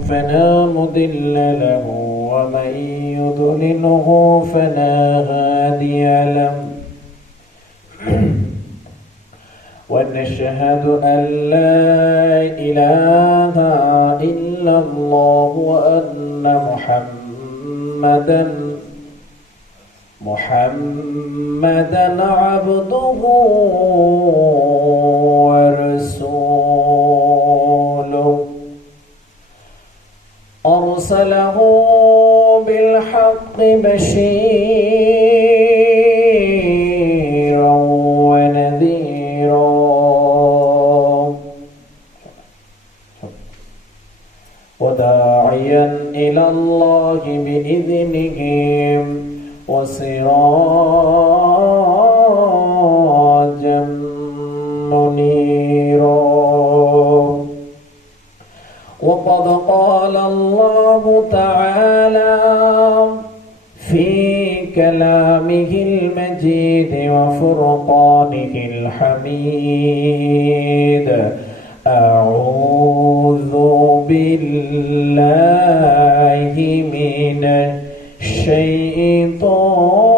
فلا مضل له ومن يضلله فلا هادي له. ونشهد أن لا إله إلا الله وأن محمدا محمدا عبده ورسوله. أرسله بالحق بشيرا ونذيرا. وداعيا إلى الله بإذنه وسراجا تعالى في كلامه المجيد وفرقانه الحميد. أعوذ بالله من الشيطان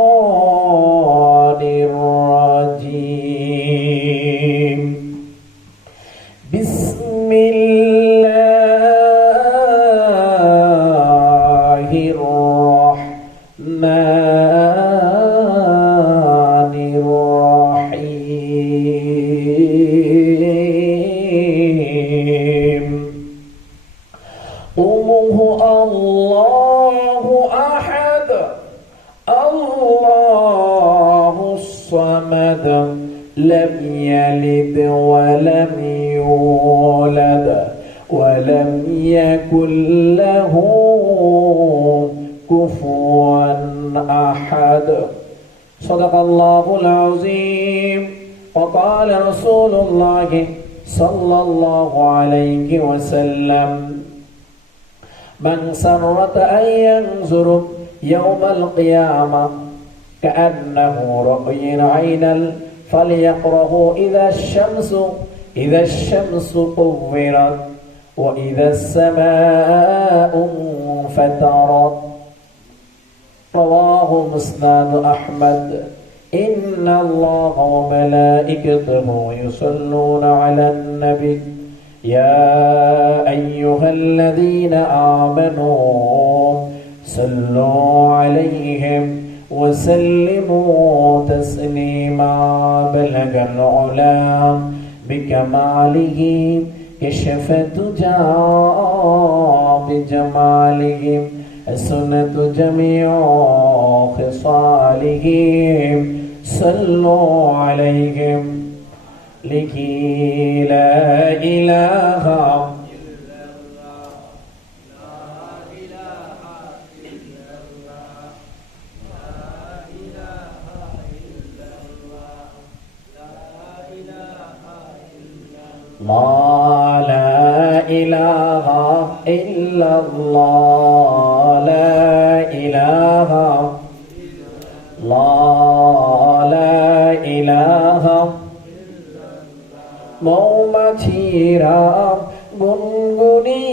صدق الله العظيم. وقال رسول الله صلى الله عليه وسلم من سرت أن ينظر يوم القيامة كأنه رؤي عينا فليقره إذا الشمس إذا الشمس كورت وإذا السماء انفطرت. رواه مسند أحمد. إن الله وملائكته يصلون على النبي. يا أيها الذين آمنوا صلوا عليهم وسلموا تسليما بلغ العلا بكماله كشف الدجى بجماله سنة جميع خصالهم صلوا عليهم لكي لا إله لا لا إله إلا الله لا إله لا لا إله মৌমাছিরা গুনগুনিয়ে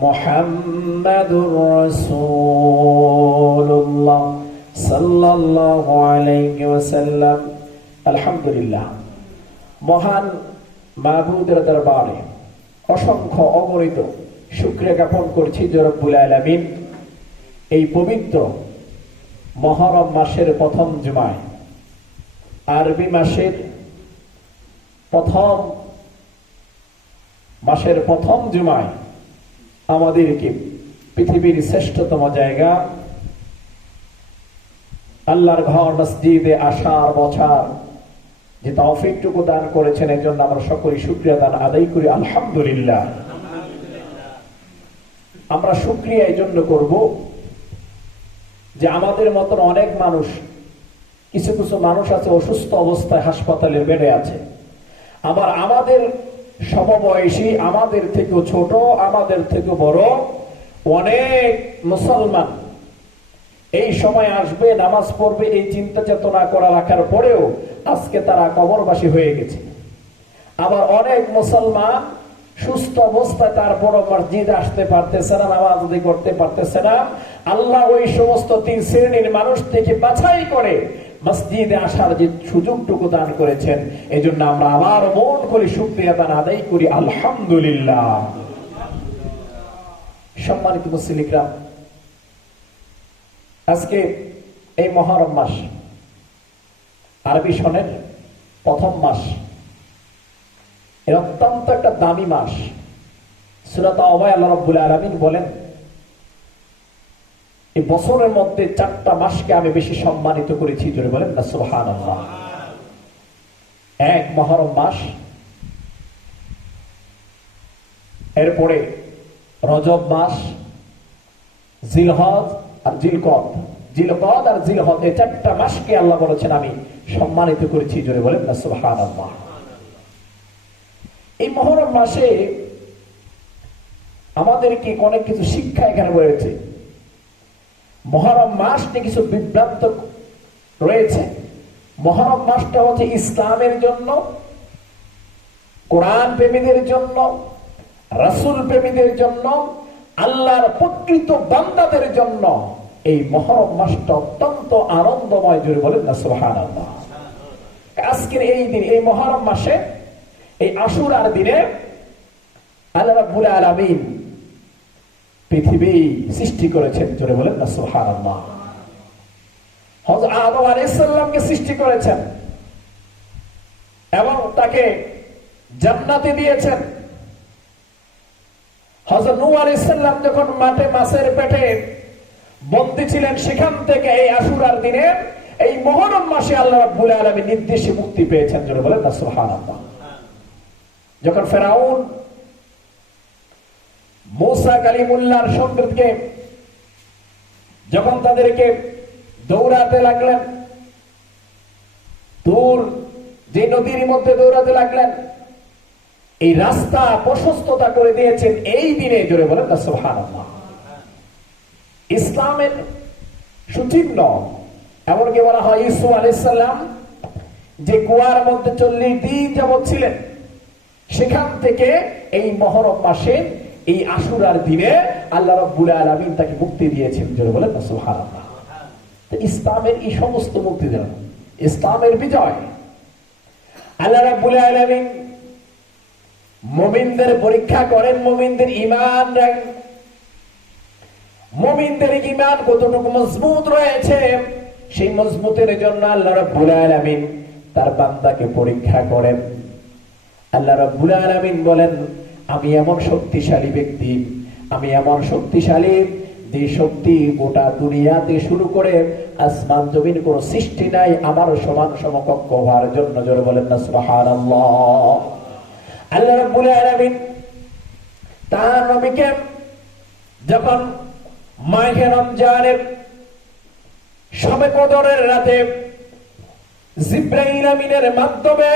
মোহাম্মদুর রসুল্লাহ সাল্লাল্লাহু আলাইহি ওয়াসাল্লাম আলহামদুলিল্লাহ মহান মাহবুদের দরবারে অসংখ্য অগণিত শুক্রিয়া জ্ঞাপন করছি জরব্বুল আলমিন এই পবিত্র মহরম মাসের প্রথম জুমায়, আরবি মাসের প্রথম মাসের প্রথম জুমায় আমাদেরকে পৃথিবীর শ্রেষ্ঠতম জায়গা। আল্লাহর ঘর, মসজিদে আসার বছর যে তৌফিকটুকু দান করেছেন এর জন্য আমরা সকলেই শুক্রিয়া দান আদায় করি। আলহামদুলিল্লাহ। আমরা শুক্রিয়া এই জন্য করব যে আমাদের মতন অনেক মানুষ, কিছু কিছু মানুষ আছে অসুস্থ অবস্থায় হাসপাতালে বেড়ে আছে। আবার আমাদের সমবয়সী আমাদের থেকে ছোট, আমাদের থেকে বড়, অনেক মুসলমান। এই সময় আসবে, নামাজ পড়বে, এই চিন্তা চেতনা করা রাখার পরেও আজকে তারা কবরবাসী হয়ে গেছে। আবার অনেক মুসলমান সুস্থ অবস্থায় তারপর মসজিদ আসতে পারতেছে না, নামাজ করতে পারতেছে না। আল্লাহ ওই সমস্ত তিন শ্রেণির মানুষ থেকে বাছাই করে মসজিদে আসার যে সুযোগটুকু দান করেছেন এই জন্য আমরা আবার মন করে, শুক্রিয়া দান আদায় করি, আলহামদুলিল্লাহ। সম্মানিত মুসলিকরা আজকে এই মহরম মাস, আরবি সনের প্রথম মাস। এর অত্যন্ত একটা দামি মাস। সুরাত অভয় আল্লাহ রব্বুল আলমিন বলেন এই বছরের মধ্যে চারটা মাসকে আমি বেশি সম্মানিত করেছি, জোরে বলেন না সুহান এক মহরম মাস। এরপরে রজব মাস, জিলহজ আর জিলকদ। জিলকদ আর জিলহদ এই চারটা মাসকে আল্লাহ বলেছেন আমি সম্মানিত করেছি, জোরে বলেন না সুহান এই মহরম মাসে আমাদেরকে অনেক কিছু শিক্ষা এখানে রয়েছে। মহরম মাসটি কিছু বিভ্রান্ত রয়েছে। মহরম মাসটা হচ্ছে ইসলামের জন্য, কোরআন প্রেমীদের জন্য, রাসুল প্রেমীদের জন্য, আল্লাহর প্রকৃত বান্দাদের জন্য এই মহরম মাসটা অত্যন্ত আনন্দময় জুড়ে বলেন না সোহান আজকের এই দিন, এই মহরম মাসে, এই আসুরার দিনে আল্লাহ রাব্বুল আলামিন পৃথিবী সৃষ্টি করেছেন জোরে বলেন না, সুবহানাল্লাহ। হযরত আদম আলাইহিস সালামকে সৃষ্টি করেছেন এবং তাকে জান্নাতে দিয়েছেন। আলাইহিস সালাম যখন মাঠে মাছের পেটে বন্দী ছিলেন, সেখান থেকে এই আশুরার দিনে এই মহরম মাসে আল্লাহ রাব্বুল আলামিন নির্দেশে মুক্তি পেয়েছেন, জোরে বলেন না যখন ফেরাউন মৌসা কালিমুল্লার সঙ্গে যখন তাদেরকে দৌড়াতে লাগলেন, দূর, যে নদীর মধ্যে দৌড়াতে লাগলেন, এই রাস্তা প্রশস্ততা করে দিয়েছেন এই দিনে, জোরে বলেন ইসলামের সুচিহ্ন, এমনকি বলা হয় ইসু আলাইসাল্লাম যে কুয়ার মধ্যে চল্লিশ দিন যাবৎ ছিলেন, সেখান থেকে এই মহরম মাসে এই আশুরার দিনে আল্লাহ রব্বুল আলমিন তাকে মুক্তি দিয়েছেন না, সুবহানাল্লাহ। ইসলামের এই সমস্ত মুক্তি দেন ইসলামের বিজয়, আল্লাহ রব্বুল আলমিন মমিনদের পরীক্ষা করেন, মমিনদের ইমান মমিনদের ইমান কতটুকু মজবুত রয়েছে, সেই মজবুতের জন্য আল্লাহ রব্বুল আলমিন তার বান্দাকে পরীক্ষা করেন। আল্লাহ রব্বুল আলমিন বলেন আমি এমন শক্তিশালী ব্যক্তি, আমি এমন শক্তিশালী। যে শক্তি গোটা দুনিয়াতে শুরু করে আসমান জমিন কোন সৃষ্টি নাই, আমার সমান সমকক্ষ হওয়ার জন্য জোরে বলেন না, সুবহানাল্লাহ। আল্লাহ তার নবীকে যখন মাহে রমজানের সবে কদরের রাতে জিব্রাইল আমিনের মাধ্যমে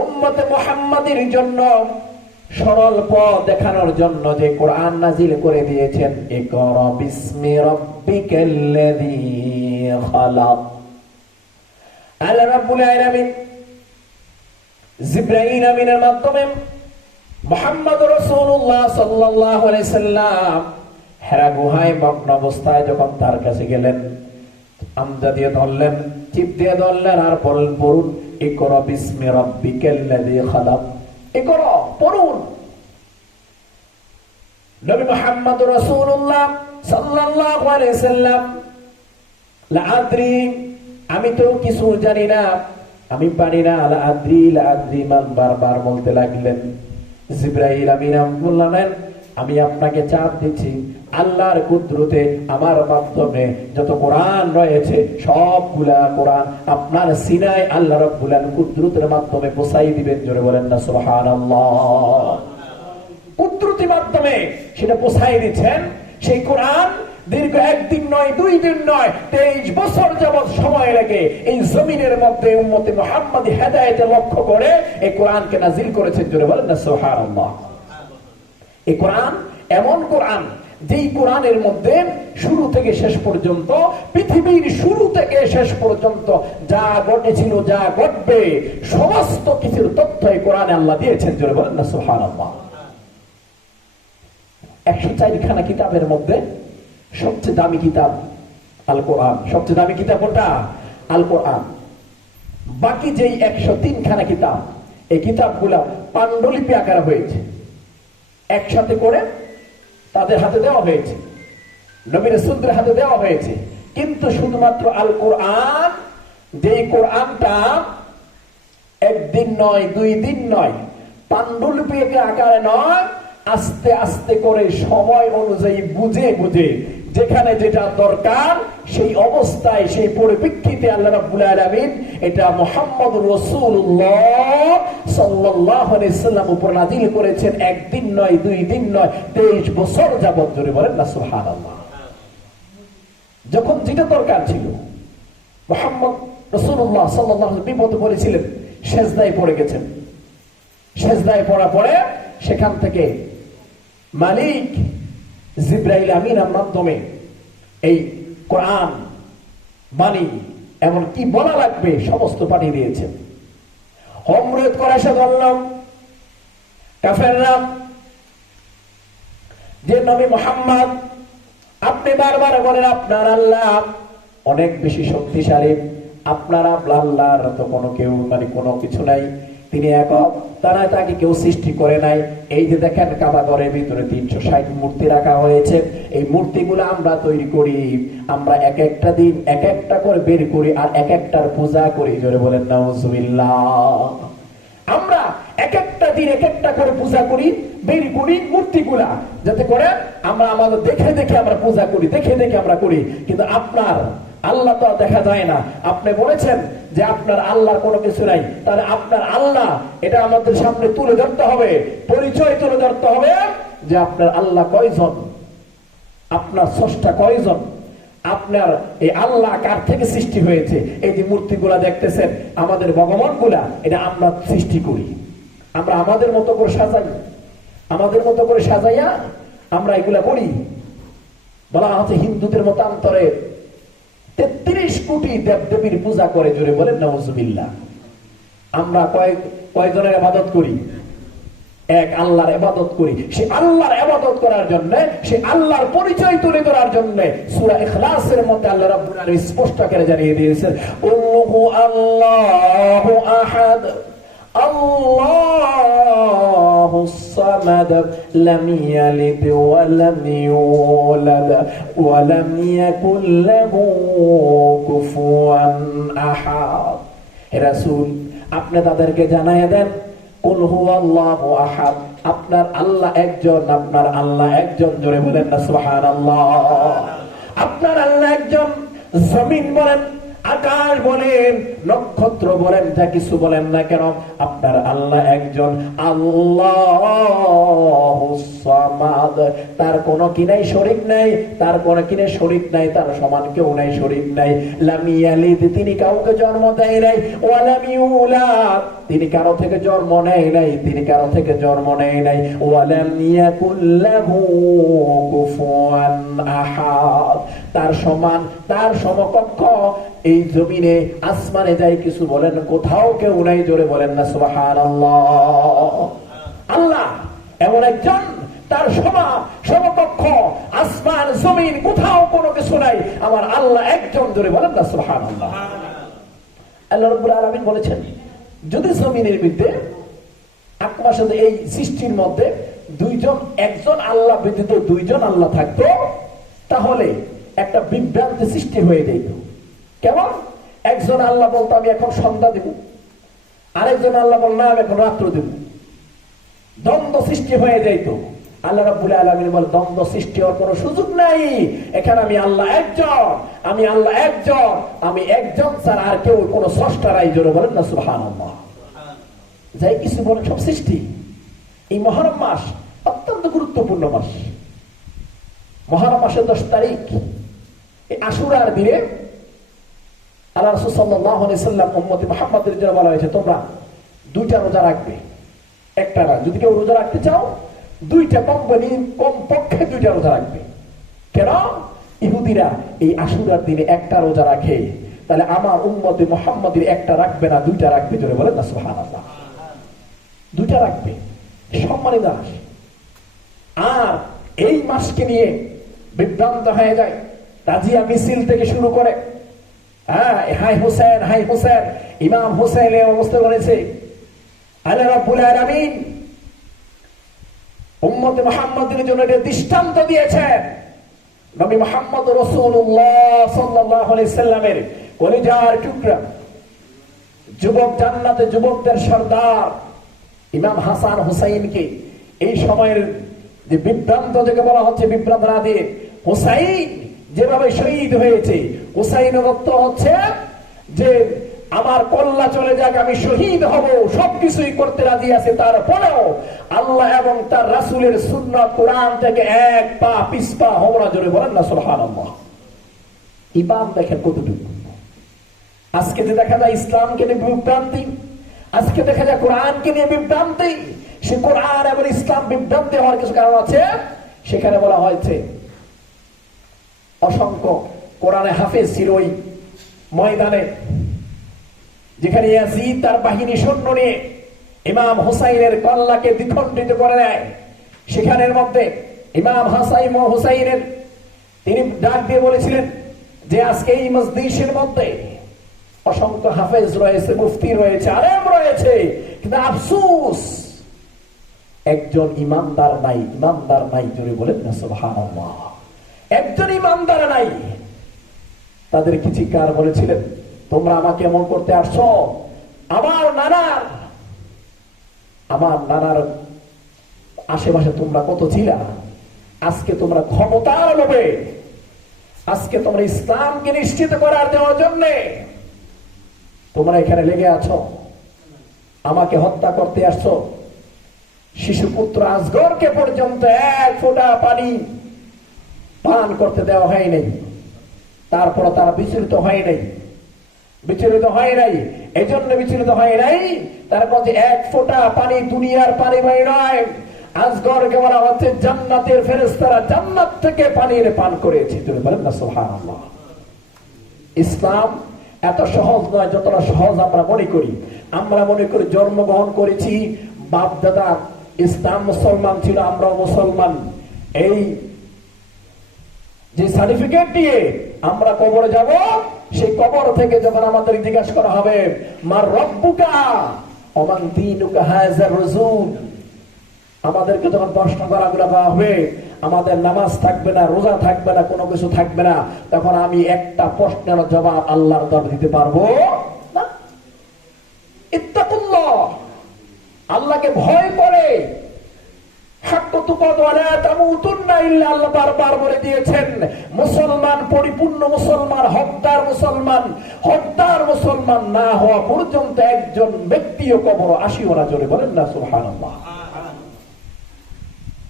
উম্মতে মুহাম্মাদের জন্য সরল পথ দেখানোর জন্য যে কোরআন নাজিল করে দিয়েছেন হেরা গুহায় মগ্ন অবস্থায় যখন তার কাছে গেলেন, আমজা দিয়ে ধরলেন, চিপ দিয়ে ধরলেন, আর বললেন, পড়ুন, ইকরা বিসমি রাব্বিকাল্লাযী খালাক। ইকরা! পড়ুন। নবী মোহাম্মদ রসুল্লাহ সাল্লাল্লাহু সাল্লাম লা আদরি আমি তো কিছু জানি না, আমি পারি না আলা আদ্রি লা আদ্রি মান বারবার বলতে লাগলেন। জিব্রাইল আমিন বললেন আমি আপনাকে চাপ দিচ্ছি, আল্লাহর কুদরতে আমার মাধ্যমে যত কোরআন রয়েছে, সবগুলা কোরআন আপনার সিনায় আল্লাহ রব্বুল আলামিন কুদরতের মাধ্যমে পোসাই দিবেন, জোরে বলেন না, সুবহানাল্লাহ। কুদরতি মাধ্যমে সেটা পোসাই দিচ্ছেন, সেই কোরআন দীর্ঘ একদিন নয়, দুই দিন নয়, তেইশ বছর যাবৎ সময় লাগে এই জমিনের মধ্যে উম্মতে মোহাম্মদ হেদায়তে লক্ষ্য করে এই কোরআনকে নাজিল করেছেন, জোরে বলেন না, সুবহানাল্লাহ। এই কোরআন এমন কোরআন যেই কোরআনের মধ্যে শুরু থেকে শেষ পর্যন্ত, পৃথিবীর শুরু থেকে শেষ পর্যন্ত যা ঘটেছিল, যা ঘটবে, সমস্ত কিছুর তথ্য এই কোরআনে আল্লাহ দিয়েছেন। জোরে বলেন না, সুবহানাল্লাহ। একশো চারখানা কিতাবের মধ্যে সবচেয়ে দামি কিতাব আল কোরআন সবচেয়ে দামি কিতাব কোনটা? আল কোরআন বাকি যেই একশো তিনখানা কিতাব, এই কিতাবগুলা পাণ্ডুলিপি আকারে হয়েছে। একসাথে করে তাদের হাতে দেওয়া হয়েছে। নবীর সুদ্রের হাতে দেওয়া হয়েছে। কিন্তু শুধুমাত্র আল কোরআন যে কোরআনটা একদিন নয়, দুই দিন নয় পাণ্ডুলিপি আকারে নয়, আস্তে আস্তে করে সময় অনুযায়ী বুঝে বুঝে যেখানে যেটা দরকার, সেই অবস্থায়, সেই পরিপ্রেক্ষিতে আল্লাহ রাব্বুল আলামিন এটা মুহাম্মদ রাসূলুল্লাহ সাল্লাম উপর নাযিল করেছেন। একদিন নয়, দুই দিন নয় 23 বছর যাবত ধরে বলেন না, সুবহানাল্লাহ। যখন যেটা দরকার ছিল, মুহাম্মদ রাসূলুল্লাহ সাল্লাল্লাহু আলাইহি বিপদে পড়েছিলেন, সেজদায় পড়ে গেছেন। সেজদায় পড়া পরে সেখান থেকে মালিক জিব্রাইল আমিনার মাধ্যমে এই কোরআন, বাণী এমন কি বলা লাগবে সমস্ত পাঠিয়ে দিয়েছেন। করা সে কাফেররাম যে নবী মোহাম্মদ, আপনি বারবার বলেন আপনার আল্লাহ অনেক বেশি শক্তিশালী, আপনার আল্লাহর তো কোনো কেউ মানে কোনো কিছু নাই। তিনি একক। তারা তাকে কেউ সৃষ্টি করে নাই। এই যে দেখেন, কাবা ঘরের ভিতরে তিনশো ষাট মূর্তি রাখা হয়েছে। এই মূর্তিগুলো আমরা তৈরি করি। আমরা এক একটা দিন এক একটা করে বের করি আর এক একটার পূজা করি। জোরে বলেন, নাউজুবিল্লাহ। আমরা এক একটা দিন এক একটা করে পূজা করি, বের করি মূর্তিগুলা। যাতে করে আমরা আমাদের দেখে দেখে আমরা পূজা করি, দেখে দেখে আমরা করি। কিন্তু আপনার, আল্লাহ তো দেখা যায় না। আপনি বলেছেন যে আপনার আল্লাহ কোনো কিছু নাই, তাহলে আপনার আল্লাহ এটা আমাদের সামনে তুলে ধরতে হবে, পরিচয় তুলে ধরতে হবে যে আপনার আল্লাহ কয়জন, আপনার স্রষ্টা কয়জন, আপনার এই আল্লাহ কার থেকে সৃষ্টি হয়েছে, এই যে মূর্তিগুলা দেখতেছেন, আমাদের ভগবানগুলা এটা আমরা সৃষ্টি করি। আমরা আমাদের মতো করে সাজাই, আমাদের মতো করে সাজাইয়া আমরা এগুলা করি। বলা হচ্ছে হিন্দুদের মতান্তরে তেত্রিশ কোটি দেব দেবীর পূজা করে জোরে বলেন নওয়াজুবিল্লাহ আমরা কয়েক কয়েকজনের আবাদত করি? এক, আল্লাহর এবাদত করি। সে আল্লাহর এবাদত করার জন্য, সে আল্লাহর পরিচয় তুলে ধরার জন্য সুরা ইখলাসের মধ্যে আল্লাহ রাব্বুল স্পষ্ট করে জানিয়ে দিয়েছেন, উল্লাহু আল্লাহু আহাদ। الله الصمد لم يلد ولم يولد ولم يكن له كفوا احد রাসূল আপনি তাদেরকে জানায় দেন কুল হুয়াল্লাহু আহাদ আপনার আল্লাহ একজন আপনার আল্লাহ একজন জোরে বলেন না সুবহানাল্লাহ আপনার আল্লাহ একজন জমিন বলেন আকাশ বলেন নক্ষত্র বলেন, যা কিছু বলেন না কেন, আপনার আল্লাহ একজন আল্লাহ তার কোনো কিনাই শরিক নাই? তার কি নাই শরিক নাই? তার সমান কেউ নাই শরিক নাই। লামিয়ালিদ তিনি কাউকে জন্ম দেয় নাই। ওয়ালাম ইউলাদ তিনি কারও থেকে জন্ম নেয় নাই, তিনি কারও থেকে জন্ম নাই। আহাদ। তার সমান, তার সমকক্ষ এই জমিনে আসমানে যাই কিছু বলেন, কোথাও কেউ নাই জোরে বলেন না, সুবহানাল্লাহ। আল্লাহ এমন একজন, তার সমা সমকক্ষ আসমান, জমিন, কোথাও কোনো কিছু নাই। আমার আল্লাহ একজন জোরে বলেন না, সুবহানাল্লাহ। আল্লাহ রাব্বুল আলামিন বলেছেন যদি জমিনের মধ্যে সাথে এই সৃষ্টির মধ্যে দুইজন, একজন আল্লাহ ব্যতীত দুইজন আল্লাহ থাকতো, তাহলে একটা বিভ্রান্তি সৃষ্টি হয়ে যেত। কেমন? একজন আল্লাহ বলতো, আমি এখন সন্ধ্যা দেব। আরেকজন আল্লাহ বল না, আমি এখন রাত্র দেব। দ্বন্দ্ব সৃষ্টি হয়ে যাইত আল্লাহ রাব্বুল আলামিন বল, দ্বন্দ্ব সৃষ্টি হওয়ার কোনো সুযোগ নাই। এখানে আমি আল্লাহ একজন, আমি আল্লাহ একজন, আমি একজন স্যার আর কেউ কোনো বলেন না, সুবহানাল্লাহ। যাই কিছু বলেন, সব সৃষ্টি। এই মহরম মাস অত্যন্ত গুরুত্বপূর্ণ মাস। মহরম মাসের দশ তারিখ, এই আশুরার দিনে আল্লাহ রসুল সাল্লাম মোহাম্মদ জন্য বলা হয়েছে, তোমরা দুইটা রোজা রাখবে। একটা যদি কেউ রোজা রাখতে চাও দুইটা কোম্পানি কম পক্ষে দুইটা রোজা রাখবে। কেন? ইহুদিরা এই আশুরার দিনে একটা রোজা রাখে। তাহলে আমার উম্মতে মোহাম্মদের একটা রাখবে না, দুইটা রাখবে জোরে বলে না সুহান দুইটা রাখবে। সম্মানিত মাস আর এই মাসকে নিয়ে বিভ্রান্ত হয়ে যায় তাজিয়া মিছিল থেকে শুরু করে। হ্যাঁ হাই হোসেন হাই হোসেন, ইমাম হোসেন অবস্থা করেছে। আল্লাহ রাব্বুল আলামিন উম্মতে মুহাম্মাদের জন্য এটা দৃষ্টান্ত দিয়েছেন। নবী মুহাম্মদ আলাইহি সাল্লামের কলিজার টুকরা। যুবক জান্নাতে যুবকদের সর্দার ইমাম হাসান হুসাইনকে এই সময়ের যে বিভ্রান্ত থেকে বলা হচ্ছে বিভ্রান্ত দিয়ে হুসাইন যেভাবে শহীদ হয়েছে হুসাইন অর্থ হচ্ছে যে আমার কল্লা চলে যাক, আমি শহীদ হব, সবকিছুই করতে রাজি আছে। তারপরেও আল্লাহ এবং তার রাসূলের সুন্নাহ কোরআন থেকে এক পা পিস পা হব না জোরে বলেন না, সুবহানাল্লাহ। ইমাম দেখেন কতটুকু। আজকে যে দেখা যায় ইসলামকে নিয়ে বিভ্রান্তি, আজকে দেখা যায় কোরআনকে নিয়ে বিভ্রান্তি, সে কোরআন এবং ইসলাম বিভ্রান্তি হওয়ার কিছু কারণ আছে। সেখানে বলা হয়েছে, অসংখ্য কোরআনে হাফেজ ওই ময়দানে। যেখানে ইয়াজিদ তার বাহিনী সৈন্য নিয়ে ইমাম হুসাইনের কল্লাকে দ্বিখণ্ডিত করে দেয়। সেখানের মধ্যে ইমাম হাসাইম ও হুসাইনের তিনি ডাক দিয়ে বলেছিলেন যে আজকে এই মসজিদের মধ্যে অসংখ্য হাফেজ রয়েছে, মুফতি রয়েছে, আলেম রয়েছে, কিন্তু আফসুস, একজন ইমানদার নাই ইমানদার নাই জোরে বলেন না, সুবহানাল্লাহ। একজন ইমানদার নাই তাদের কি চিৎকার বলেছিলেন তোমরা আমাকে এমন করতে আসছো? আমার নানার আমার নানার আশেপাশে তোমরা কত ছিলা? আজকে তোমরা ক্ষমতার লোভে, আজকে তোমরা ইসলামকে নিশ্চিত করার দেওয়ার জন্য তোমরা এখানে লেগে আছো। আমাকে হত্যা করতে আসছো। শিশুপুত্র আজগরকে পর্যন্ত এক ফোঁটা পানি পান করতে দেওয়া হয় নাই তারপর তারা বিচলিত হয় নাই বিচলিত হয় নাই। এই জন্য বিচলিত হয় নাই। তার কাছে এক ফোঁটা পানি দুনিয়ার পানি পানি নয় আজগরকে বলা হচ্ছে জান্নাতের ফেরেস্তারা জান্নাত থেকে পানির পান করেছে। তুমি বলেন না, সুবহানাল্লাহ। ইসলাম এত সহজ নয়, যতটা সহজ আমরা মনে করি। আমরা মনে করি জন্মগ্রহণ করেছি বাপ দাদা ইসলাম মুসলমান ছিল আমরা মুসলমান। এই যে সার্টিফিকেট দিয়ে আমরা কবরে যাব সেই কবর থেকে যখন আমাদের জিজ্ঞাসা করা হবে মার রব্বুকা অমান দিনুকা হাজার রসুল আমাদেরকে যখন প্রশ্ন করা করা হবে, আমাদের নামাজ থাকবে না, রোজা থাকবে না, কোনো কিছু থাকবে না, তখন আমি একটা প্রশ্নের জবাব আল্লাহর দর দিতে পারব? না। ইত্তাকুল্লাহ। আল্লাহকে ভয় করে। মুসলমান পরিপূর্ণ মুসলমান হকদার মুসলমান হকদার মুসলমান না হওয়া পর্যন্ত একজন ব্যক্তিও কবর আসিও না জোরে বলেন না, সুবহানাল্লাহ।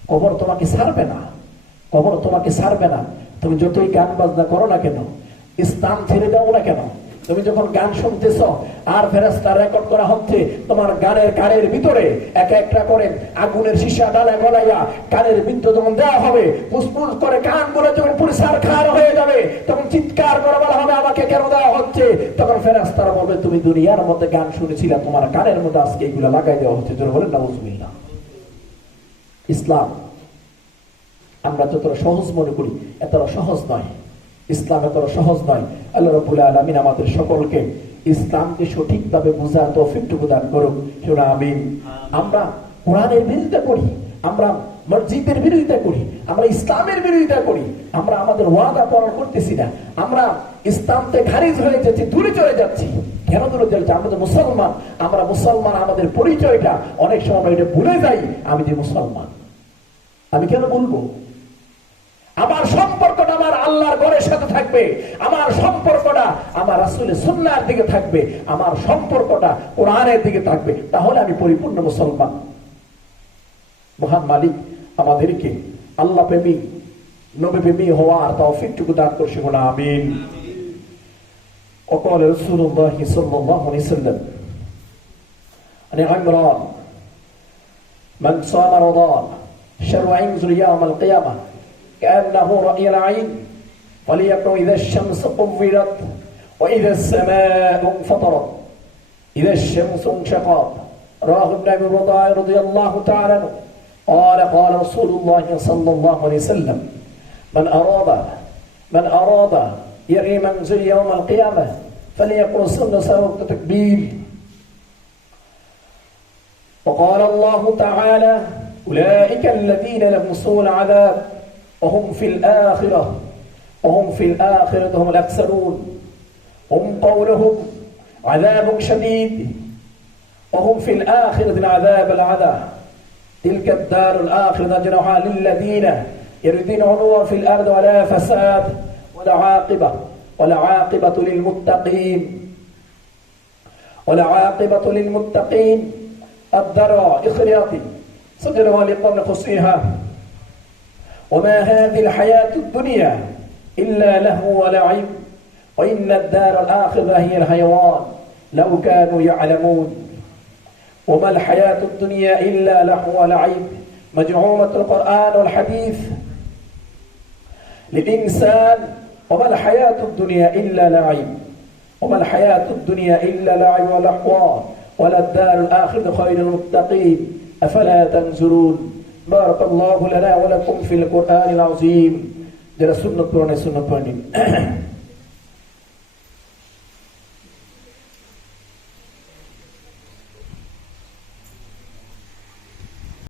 কবর তোমাকে ছাড়বে না। কবর তোমাকে ছাড়বে না। তুমি যতই গান বাজনা করো না কেন? ইসলাম ছেড়ে দাও না কেন? তুমি যখন গান শুনতেছ, আর ফেরাস্তা রেকর্ড করা হচ্ছে, তোমার গানের কানের ভিতরে এক একটা করে আগুনের সীসা ডালা গলাইয়া কানের ভিতরে যখন দেওয়া হবে, ফুসফুস করে কানগুলো যখন পরিষ্কার খার হয়ে যাবে, তখন চিৎকার করে বলা হবে, আমাকে কেন দেওয়া হচ্ছে? তখন ফেরাস্তারা বলবে, তুমি দুনিয়ার মধ্যে গান শুনেছিলে, তোমার কানের মধ্যে আজকে এগুলো লাগাই দেওয়া হচ্ছে। যেন বলেন না ইসলাম, আমরা যতটা সহজ মনে করি, এতটা সহজ নয়। ইসলাম এতটা সহজ নয়। আল্লাহ রবুল আলমিন আমাদের সকলকে ইসলামকে সঠিকভাবে বোঝার তৌফিকটুকু দান করুক। সেটা আমিন। আমরা কোরআনের বিরোধিতা করি আমরা মসজিদের বিরোধিতা করি আমরা ইসলামের বিরোধিতা করি আমরা আমাদের ওয়াদা পালন করতেছি না। আমরা ইসলাম থেকে খারিজ হয়ে যাচ্ছি দূরে চলে যাচ্ছি। কেন দূরে চলছে আমরা যে মুসলমান। আমরা মুসলমান আমাদের পরিচয়টা অনেক সময় আমরা এটা ভুলে যাই আমি যে মুসলমান। আমি কেন বলব? আমার আমার আল্লাহর গড়ের সাথে থাকবে আমার সম্পর্কটা আমার রাসুলের সুন্নার দিকে থাকবে আমার সম্পর্কটা কোরআনের দিকে থাকবে তাহলে আমি পরিপূর্ণ মুসলমান মহান মালিক আমাদেরকে আল্লাহ প্রেমী নবী প্রেমী হওয়ার তৌফিকটুকু দান করছে বলে আমিন وقال رسول الله صلى الله عليه وسلم عن عمران من صام رمضان شر ينزل يوم القيامة كأنه رأي العين وليكن إذا الشمس قفلت وإذا السماء انفطرت. إذا الشمس انشقت. رواه ابن أبي رضي الله تعالى عنه. قال قال رسول الله صلى الله عليه وسلم من أراد من أراد يري منزل يوم القيامة فليقل سنة سوق تكبير وقال الله تعالى أولئك الذين لهم سوء العذاب وهم في الآخرة. وهم في الآخرة هم الأكثرون. هم قولهم عذاب شديد. وهم في الآخرة العذاب العذاب. تلك الدار الآخرة نجرها للذين يريدون علوا في الأرض ولا فساد ولا عاقبة ولا عاقبة للمتقين. ولا عاقبة للمتقين. الذرى إخرياتي صدرها لقوم خصيها وما هذه الحياة الدنيا إلا له ولعب وإن الدار الآخرة هي الحيوان لو كانوا يعلمون. وما الحياة الدنيا إلا لهو ولعب مجموعة القرآن والحديث. للإنسان وما الحياة الدنيا إلا لعب وما الحياة الدنيا إلا لعب ولهو. ولا الدار الآخرة خير المتقين أفلا تنظرون. بارك الله لنا ولكم في القرآن العظيم. যারা সুন্নত পূরণে সুন্নত পড়েন